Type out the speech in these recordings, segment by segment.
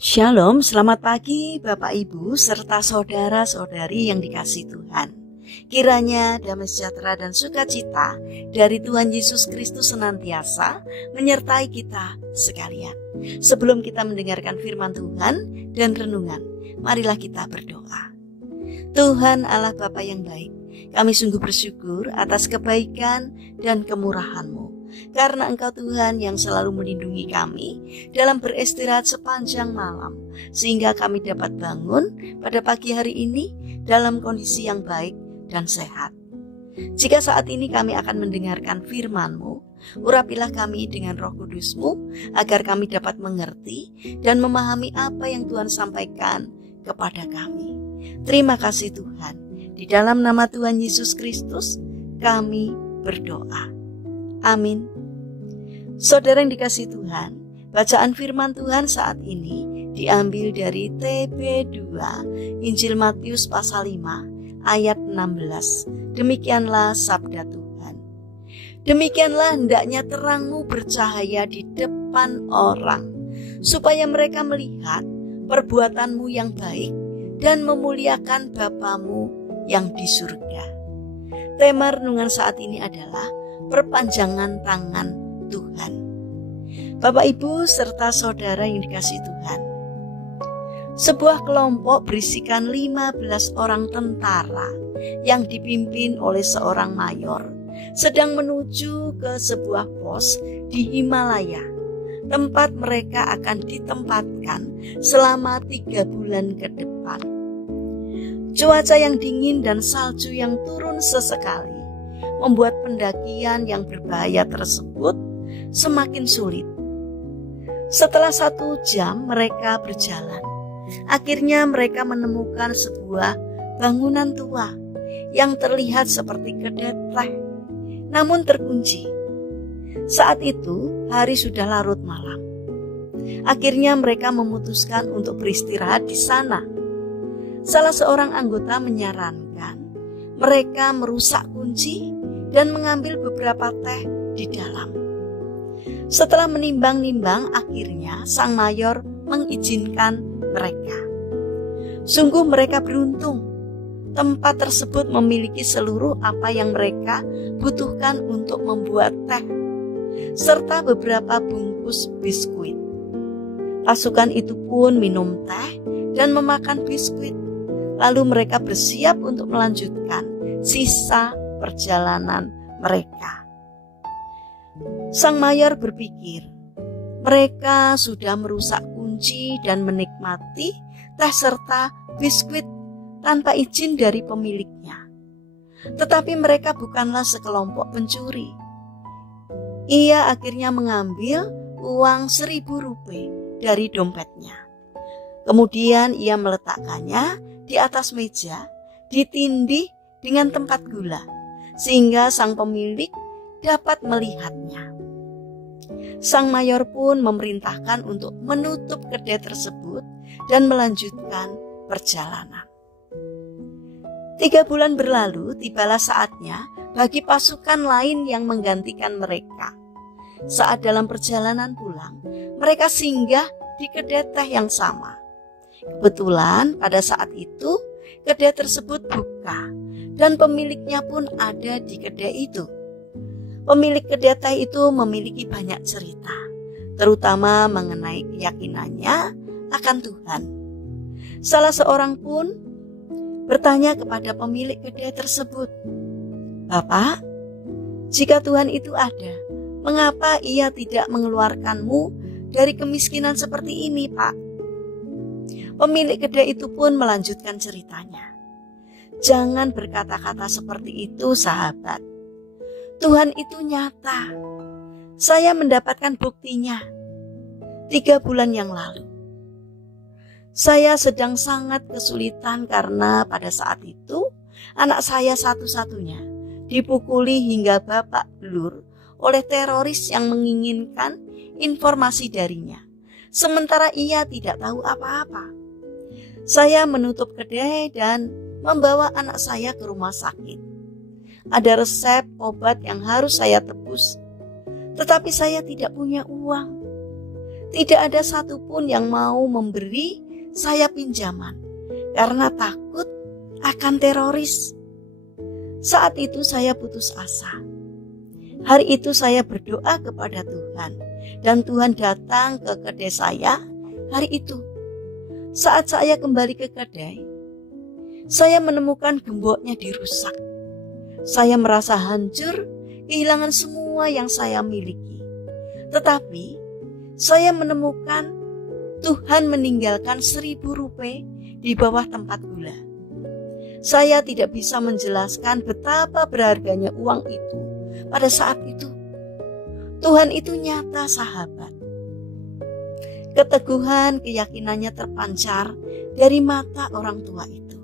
Shalom, selamat pagi Bapak Ibu serta saudara-saudari yang dikasihi Tuhan. Kiranya damai sejahtera dan sukacita dari Tuhan Yesus Kristus senantiasa menyertai kita sekalian. Sebelum kita mendengarkan firman Tuhan dan renungan, marilah kita berdoa. Tuhan Allah Bapa yang baik, kami sungguh bersyukur atas kebaikan dan kemurahan-Mu. Karena Engkau Tuhan yang selalu melindungi kami dalam beristirahat sepanjang malam, sehingga kami dapat bangun pada pagi hari ini dalam kondisi yang baik dan sehat. Jika saat ini kami akan mendengarkan firman-Mu, urapilah kami dengan Roh Kudus-Mu agar kami dapat mengerti dan memahami apa yang Tuhan sampaikan kepada kami. Terima kasih Tuhan. Di dalam nama Tuhan Yesus Kristus kami berdoa. Amin. Saudara yang dikasihi Tuhan, bacaan firman Tuhan saat ini diambil dari TB2 Injil Matius pasal 5 ayat 16. Demikianlah sabda Tuhan. Demikianlah hendaknya terangmu bercahaya di depan orang, supaya mereka melihat perbuatanmu yang baik dan memuliakan Bapamu yang di surga. Tema renungan saat ini adalah perpanjangan tangan Tuhan. Bapak Ibu serta saudara yang dikasihi Tuhan, sebuah kelompok berisikan 15 orang tentara yang dipimpin oleh seorang mayor sedang menuju ke sebuah pos di Himalaya, tempat mereka akan ditempatkan selama 3 bulan ke depan. Cuaca yang dingin dan salju yang turun sesekali membuat pendakian yang berbahaya tersebut semakin sulit. Setelah 1 jam mereka berjalan, akhirnya mereka menemukan sebuah bangunan tua yang terlihat seperti kedai teh, namun terkunci. Saat itu hari sudah larut malam. Akhirnya mereka memutuskan untuk beristirahat di sana. Salah seorang anggota menyarankan mereka merusak kunci dan mengambil beberapa teh di dalam. Setelah menimbang-nimbang, akhirnya sang mayor mengizinkan mereka. Sungguh mereka beruntung. Tempat tersebut memiliki seluruh apa yang mereka butuhkan untuk membuat teh, serta beberapa bungkus biskuit. Pasukan itu pun minum teh dan memakan biskuit. Lalu mereka bersiap untuk melanjutkan sisa perjalanan mereka. Sang mayor berpikir, mereka sudah merusak kunci dan menikmati teh serta biskuit tanpa izin dari pemiliknya. Tetapi mereka bukanlah sekelompok pencuri. Ia akhirnya mengambil uang 1.000 rupiah dari dompetnya. Kemudian ia meletakkannya di atas meja, ditindih dengan tempat gula, sehingga sang pemilik dapat melihatnya. Sang mayor pun memerintahkan untuk menutup kedai tersebut dan melanjutkan perjalanan. 3 bulan berlalu, tibalah saatnya bagi pasukan lain yang menggantikan mereka. Saat dalam perjalanan pulang, mereka singgah di kedai teh yang sama. Kebetulan pada saat itu kedai tersebut buka dan pemiliknya pun ada di kedai itu. Pemilik kedai teh itu memiliki banyak cerita, terutama mengenai keyakinannya akan Tuhan. Salah seorang pun bertanya kepada pemilik kedai tersebut, "Bapak, jika Tuhan itu ada, mengapa ia tidak mengeluarkanmu dari kemiskinan seperti ini, Pak?" Pemilik kedai itu pun melanjutkan ceritanya. "Jangan berkata-kata seperti itu, sahabat. Tuhan itu nyata. Saya mendapatkan buktinya 3 bulan yang lalu. Saya sedang sangat kesulitan karena pada saat itu anak saya satu-satunya dipukuli hingga babak belur oleh teroris yang menginginkan informasi darinya, sementara ia tidak tahu apa-apa. Saya menutup kedai dan membawa anak saya ke rumah sakit. Ada resep obat yang harus saya tebus, tetapi saya tidak punya uang. Tidak ada satupun yang mau memberi saya pinjaman karena takut akan teroris. Saat itu saya putus asa. Hari itu saya berdoa kepada Tuhan, dan Tuhan datang ke kedai saya hari itu. Saat saya kembali ke kedai, saya menemukan gemboknya dirusak. Saya merasa hancur, kehilangan semua yang saya miliki. Tetapi saya menemukan Tuhan meninggalkan 1.000 rupiah di bawah tempat gula. Saya tidak bisa menjelaskan betapa berharganya uang itu pada saat itu. Tuhan itu nyata, sahabat. Keteguhan keyakinannya terpancar dari mata orang tua itu.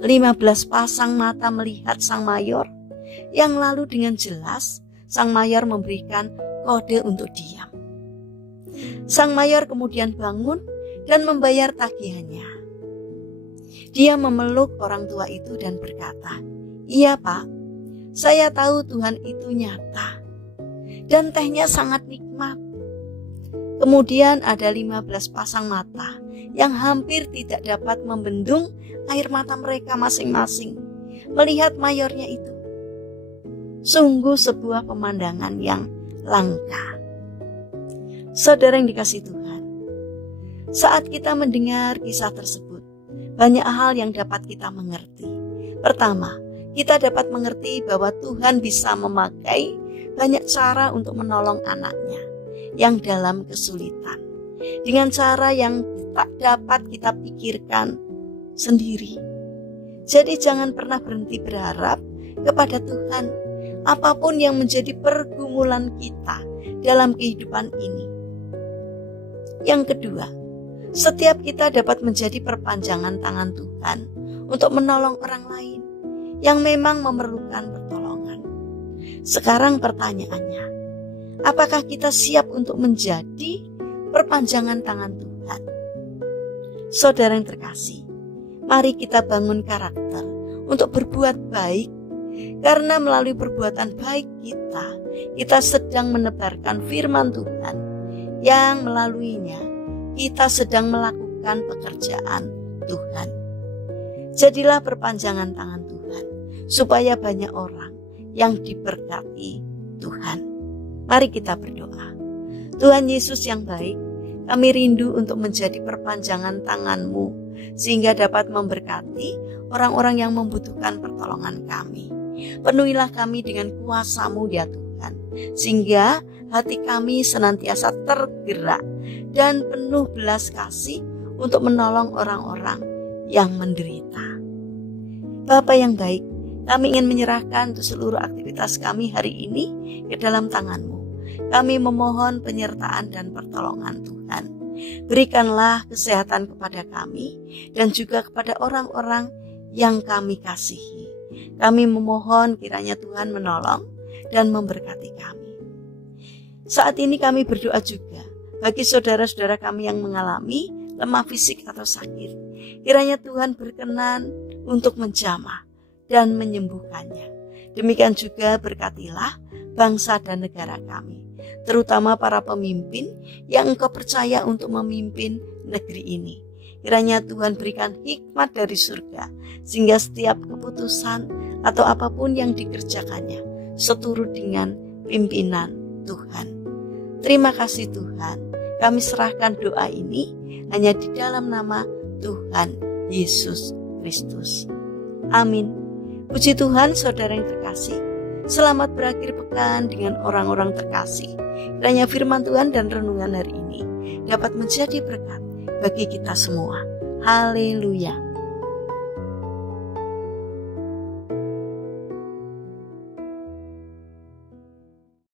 15 pasang mata melihat sang mayor, yang lalu dengan jelas sang mayor memberikan kode untuk diam. Sang mayor kemudian bangun dan membayar tagihannya. Dia memeluk orang tua itu dan berkata, "Iya Pak, saya tahu Tuhan itu nyata dan tehnya sangat nikmat." Kemudian ada 15 pasang mata yang hampir tidak dapat membendung air mata mereka masing-masing melihat mayornya itu. Sungguh sebuah pemandangan yang langka. Saudara yang dikasihi Tuhan, saat kita mendengar kisah tersebut, banyak hal yang dapat kita mengerti. Pertama, kita dapat mengerti bahwa Tuhan bisa memakai banyak cara untuk menolong anaknya yang dalam kesulitan, dengan cara yang tak dapat kita pikirkan sendiri. Jadi jangan pernah berhenti berharap kepada Tuhan, apapun yang menjadi pergumulan kita dalam kehidupan ini. Yang kedua, setiap kita dapat menjadi perpanjangan tangan Tuhan untuk menolong orang lain yang memang memerlukan pertolongan. Sekarang pertanyaannya, apakah kita siap untuk menjadi perpanjangan tangan Tuhan? Saudara yang terkasih, mari kita bangun karakter untuk berbuat baik, karena melalui perbuatan baik kita sedang menebarkan firman Tuhan, yang melaluinya kita sedang melakukan pekerjaan Tuhan. Jadilah perpanjangan tangan Tuhan, supaya banyak orang yang diberkati Tuhan. Mari kita berdoa. Tuhan Yesus yang baik, kami rindu untuk menjadi perpanjangan tangan-Mu, sehingga dapat memberkati orang-orang yang membutuhkan pertolongan kami. Penuhilah kami dengan kuasa-Mu ya Tuhan, sehingga hati kami senantiasa tergerak dan penuh belas kasih untuk menolong orang-orang yang menderita. Bapa yang baik, kami ingin menyerahkan untuk seluruh aktivitas kami hari ini ke dalam tangan-Mu. Kami memohon penyertaan dan pertolongan Tuhan. Berikanlah kesehatan kepada kami dan juga kepada orang-orang yang kami kasihi. Kami memohon kiranya Tuhan menolong dan memberkati kami. Saat ini kami berdoa juga bagi saudara-saudara kami yang mengalami lemah fisik atau sakit. Kiranya Tuhan berkenan untuk menjamah dan menyembuhkannya. Demikian juga berkatilah bangsa dan negara kami, terutama para pemimpin yang Engkau percaya untuk memimpin negeri ini. Kiranya Tuhan berikan hikmat dari surga, sehingga setiap keputusan atau apapun yang dikerjakannya seturut dengan pimpinan Tuhan. Terima kasih Tuhan, kami serahkan doa ini hanya di dalam nama Tuhan Yesus Kristus. Amin. Puji Tuhan, saudara yang terkasih. Selamat berakhir pekan dengan orang-orang terkasih. Kiranya firman Tuhan dan renungan hari ini dapat menjadi berkat bagi kita semua. Haleluya.